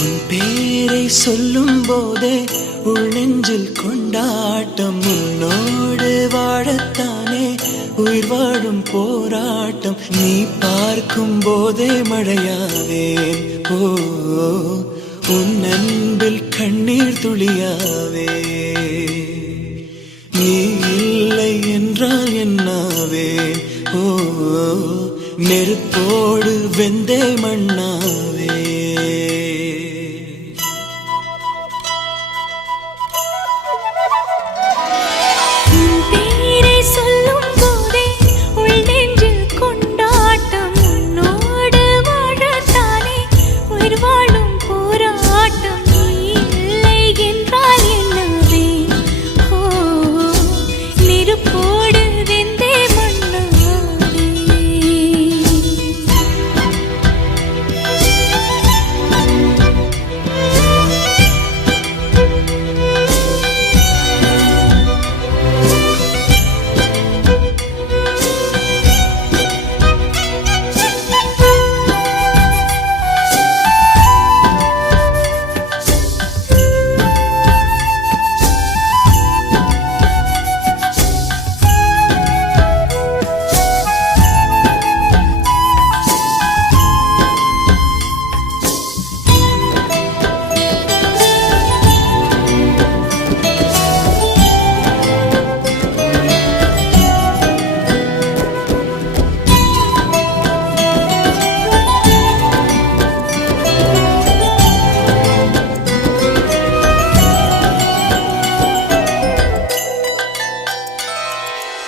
உன் பேரை சொல்லும் போதே உள் நெஞ்சில் கொண்டாட்டம். உன்னோடு வாழத்தானே உயிர் வாழும் போராட்டம். நீ பார்க்கும் போதே மழையாவேன். ஓ உன் அன்பில் கண்ணீர் துளியாவே. நீ இல்லை என்றால் என்னாவே. ஓ நெருப்போடு வெந்தே மண்ணாவே.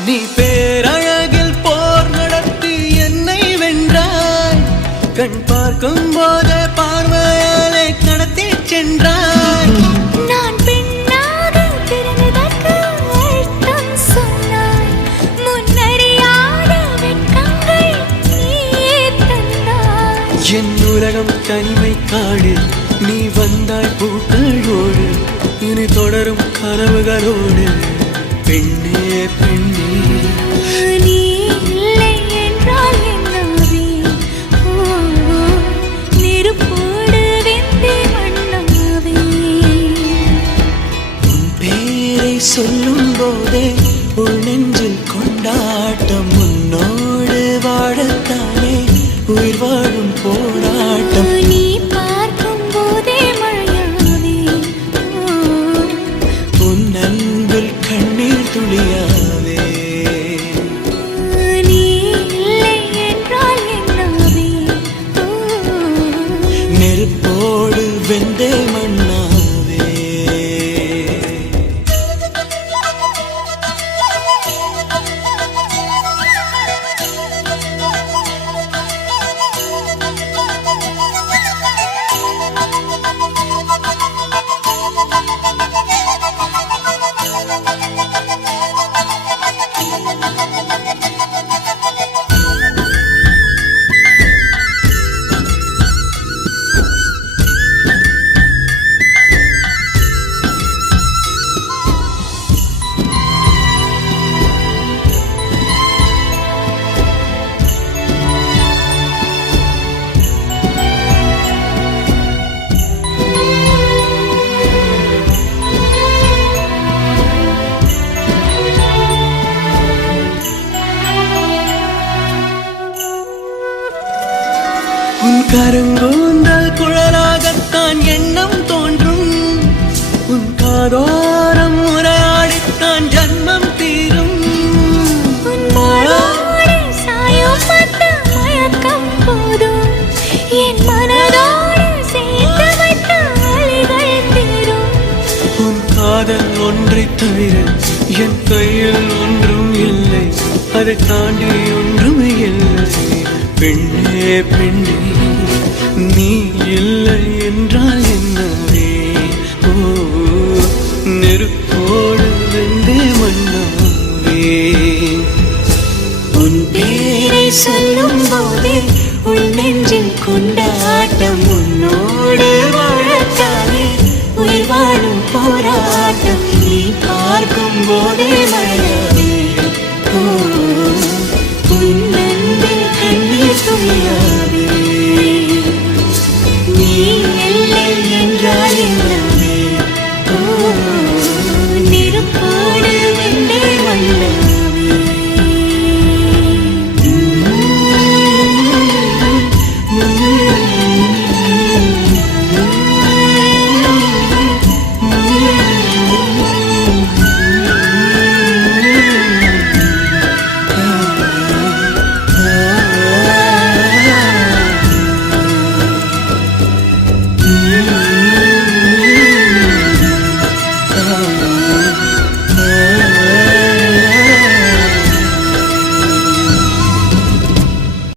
நீ பேரழகில் போர் நடத்தி என்னை வென்றாய். கண் பார்க்கும் போதே பார்வையாலே கடத்தி சென்றாய். நான் பெண்ணாக பிறந்ததற்கு அர்த்தம் சொன்னாய். முன்னறியாத வெட்கங்கள் நீயே தந்தாய். என் உலகம் தனிமை காடு. நீ வந்தாய் பூக்களோடு. இனி தொடரும் கனவுகளோடு. பெண்ணே பெண்ணே நீ இல்லை என்றால் என்னாவே. நெருப்போடு வெந்தே மண்ணாவே. உன் பேரை சொல்லும் போதே உள் நெஞ்சில் கொண்டாட்டம். உன்னோடு வாழத்தானே உயிர் வாழும் போராட்டம். நீ பார்க்கும் போதே மழையாவே. உன் அன்பில் கண்ணீர் துளியாவே. நீ இல்லை என்றால் என்னாவே. நெருப்போடு வெந்தே மண்ணாவே. உன் கருங்கூந்தல் குழலாகத்தான் எண்ணம் தோன்றும். உன் காதோரம் உரையாடித்தான் ஜன்மம் தீரும். உன் மாறோடு சாயும் பட்ட மயக்கம் போதும். என் மனதோடு சேர்த்து வைத்த அலைகள் தீரும். உன் காதல் ஒன்றை தவிர என் கையில் ஒன்றும் இல்லை. அதை தாண்டி ஒன்றும் இல்லை. பெண்ணே பெண்ணே நீ இல்லை என்றால் என்னவே. ஓ நெருப்போடு வெந்தே மண்ணாவே. உன் பேரை சொல்லும் போதே உள் நெஞ்சில் கொண்டாட்டம். உன்னோடு வாழத்தானே உயிர் வாழும் போராட்டம். நீ பார்க்கும் போதே மழை